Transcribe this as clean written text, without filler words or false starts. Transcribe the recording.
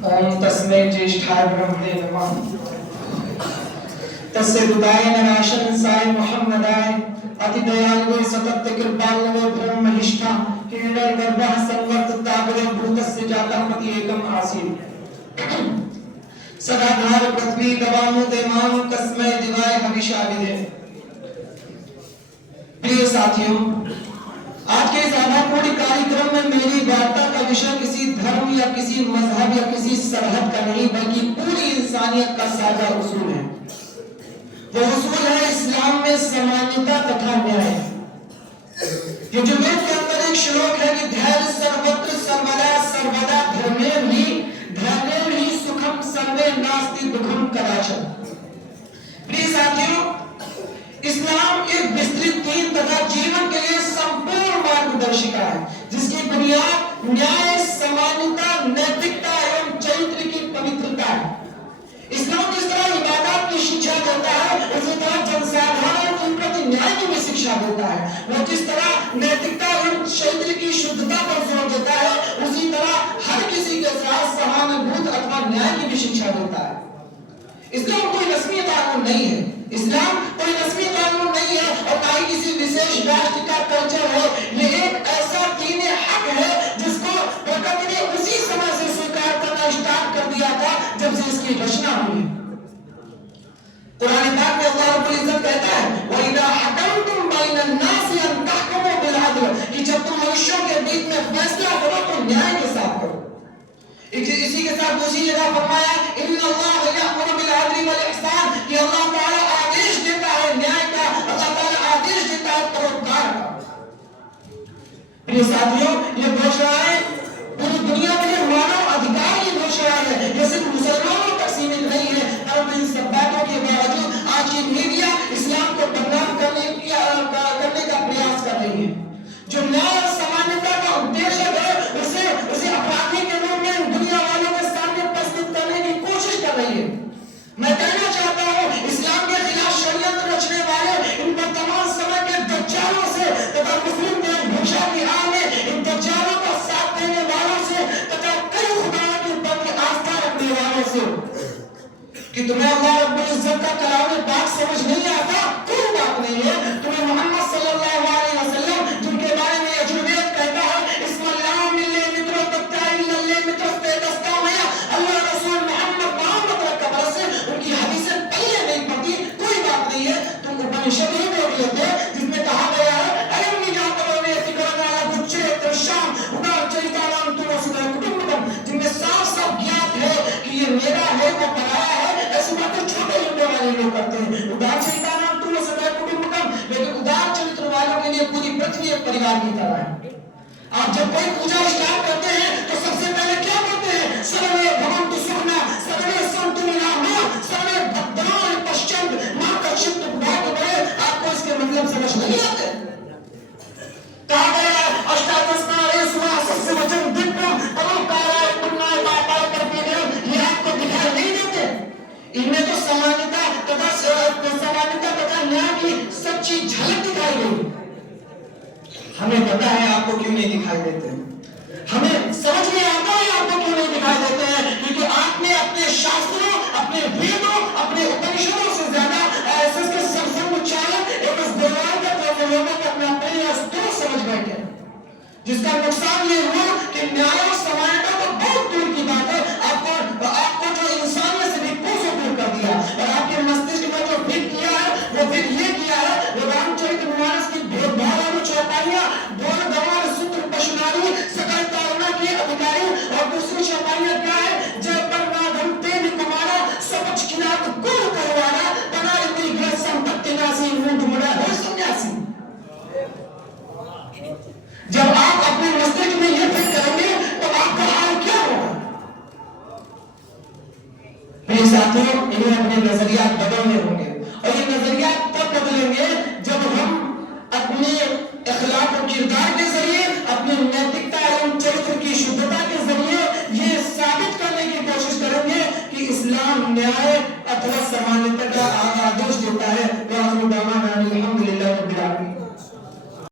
ओम तस्मै ज्येष्ठाय ब्रह्मणे नमः तस्य दुदाय नराशन साय मुहम्मदाय अति दयालु सतत कृपालु ब्रह्मनिष्ठा हिरण्य गर्भः संवर्ततावरे भूतस्य जातमति एकम आसीत् सदाधार पृथ्वी दवामु देवानु कस्मै दिवाय हविषा विदे। प्रिय साथियों, आज के इस आधारपूर्ण कार्यक्रम में मेरी वार्ता का विषय किसी धर्म या किसी मजहब या किसी सरहद का नहीं बल्कि पूरी इंसानियत का साझा उसूल है। वो उसूल है इस्लाम में समानता तथा न्याय। यजुर्वेद के अंदर एक श्लोक है कि धैर्य सर्वत्र सर्वदा सर्वदा धर्मेण ही सुखम सर्वे नास्ति दुःखम कदाचन। प्रिय साथियों, इस्लाम एक विस्तृत दीन तथा जीवन के लिए संपूर्ण मार्गदर्शिका है जिसकी बुनियाद न्याय, समानता, नैतिकता एवं चरित्र की पवित्रता है। इस्लाम जिस तरह इबादत की शिक्षा देता है उसी तरह जनसाधारण के प्रति न्याय की भी शिक्षा देता है। वो जिस तरह नैतिकता एवं चरित्र की शुद्धता पर जोर देता है उसी तरह हर किसी के साथ सहानुभूति अथवा न्याय की भी शिक्षा देता है। इस्लाम कोई रस्मी कानून नहीं है, इस्लाम कोई रस्मी कानून नहीं है और ना ही किसी विशेष राष्ट्र का कल्चर है। ये एक ऐसा दीन हक है जिसको प्रकृति ने उसी समय से स्वीकार करना स्टार्ट कर दिया था जब से इसकी रचना हुई। कुरान पाक में अल्लाह रब्बुल इज्जत कहता है वइदा हकमतुम बैनन नास अन तहकुमु बिल अदल, कि जब तुम मनुष्यों के बीच में फैसला करो तो न्याय के साथ करो। इसी के साथ दूसरी जगह फरमाया इन्नल्लाह यअमुरु बिल अदल वल इहसान, कि अल्लाह ताला आदेश देता है न्याय का, अल्लाह ताला आदेश देता है परोपकार का। प्रिय साथियों, ये घोषणाएं पूरी दुनिया में मानव अधिकार की घोषणा है। ये सिर्फ मुसलमानों तक सीमित नहीं है, परंतु इन सब बातों के बावजूद आज की मीडिया इस्लाम को बदनाम करने का प्रयास कर रही है। जो न्याय और समानता का उद्देश्य है उसे अपराधी के रूप में दुनिया वालों के सामने प्रस्तुत करने की कोशिश कर रही है। मैं कहना चाहता हूँ इस्लाम के खिलाफ षड्यंत्र रचने वाले इन वर्तमान समय के दज्जालों से तथा मुस्लिम वेशभूषा की आड़ में इन दज्जालों का साथ देने वालों से तथा कई खुदाओं के ऊपर की आस्था रखने वालों से कि तुम्हें अल्लाह रब्बुल इज्जत का कलाम पाक समझ नहीं आता, कोई बात नहीं है। तुम्हें मोहम्मद सल्लल्लाहु अलैहि वसल्लम जिनके बारे में यजुर्वेद कहता है इस्मल्लाहु मिल्ले मित्रो तत्ताई लल्ले मित्रो पे दस्तामया, अल्लाह रसूल मोहम्मद का बरस से उनकी हदीसें पहले नहीं पढ़ती, कोई बात नहीं है। तुम उपनिषद ही बोल रहे थे जिसमें कहा गया है अयम निजात में तिकरना गुच्छे तशाम उदार चरितानाम तुम असुदा कुटुंबम, जिनमें साफ ज्ञात है कि ये मेरा है वो पराया है। ऐसी बातें छोटे हिंदू वाले लोग करते हैं। उदार चरितानाम तुम असुदा कुटुंबम, लेकिन उदार चरित्र वालों के लिए पूरी पृथ्वी एक परिवार की तरह है। आप जब कोई पूजा स्टार्ट करते हैं तो सबसे पहले क्या करते हैं? सर्वे भवन्तु सुखिना सर्वे सन्तु निरामया सर्वे भद्राणि पश्यन्तु मा कश्चित् दुःखभाग् भवेत्। आपको इसके मतलब समझ नहीं आते? कहा गया अष्टादशनारेषु वासस्य वचन दिव्यम परोपकाराय पुण्याय पापाय कर्मणेन, ये आपको दिखाई नहीं देते? इनमें तो समानता तथा न्याय की सच्ची झलक दिखाई गई। हमें पता है आपको क्यों नहीं दिखाई देते, हमें समझ में आता है आपको क्यों नहीं दिखाई देते हैं, क्योंकि आपने अपने शास्त्रों, अपने वेदों, अपने उपनिषदों से ज्यादा इसके संचालक एवं इस व्यवहार के लोगों को अपना प्रिय अस्त्र समझ बैठे, जिसका नुकसान ये हुआ कि न्याय और समानता तो बहुत दूर की बात है, आपको जो इंसानियत से भी कोसों दूर कर दिया और आपके मस्तिष्क में जो फिट किया है वो फिट ये किया है वो रामचरितमानस की भेदभाव वाली चौपाइयां, दोनों गवार सूत्र पशुनारी सकल तारणा के अधिकारी, और दूसरी चौपाइयां क्या है? जय परमाधम तेन कुमारा सबच किनात कुल करवाना बना इतनी ग्रह संपत्ति नासी मूढ़ मुड़ा हो सन्यासी। जब आप अपने मस्तिष्क में ये फिट करेंगे तो आपका हाल क्या होगा? मेरे साथियों, इन्हें अपने नजरियात बदलने होंगे और ये नजरियात तब बदलेंगे जब हम अपने अखलाक और किरदार के जरिए, अपनी नैतिकता एवं चरित्र की शुद्धता के जरिए ये साबित करने की कोशिश करेंगे कि इस्लाम न्याय अथवा समानता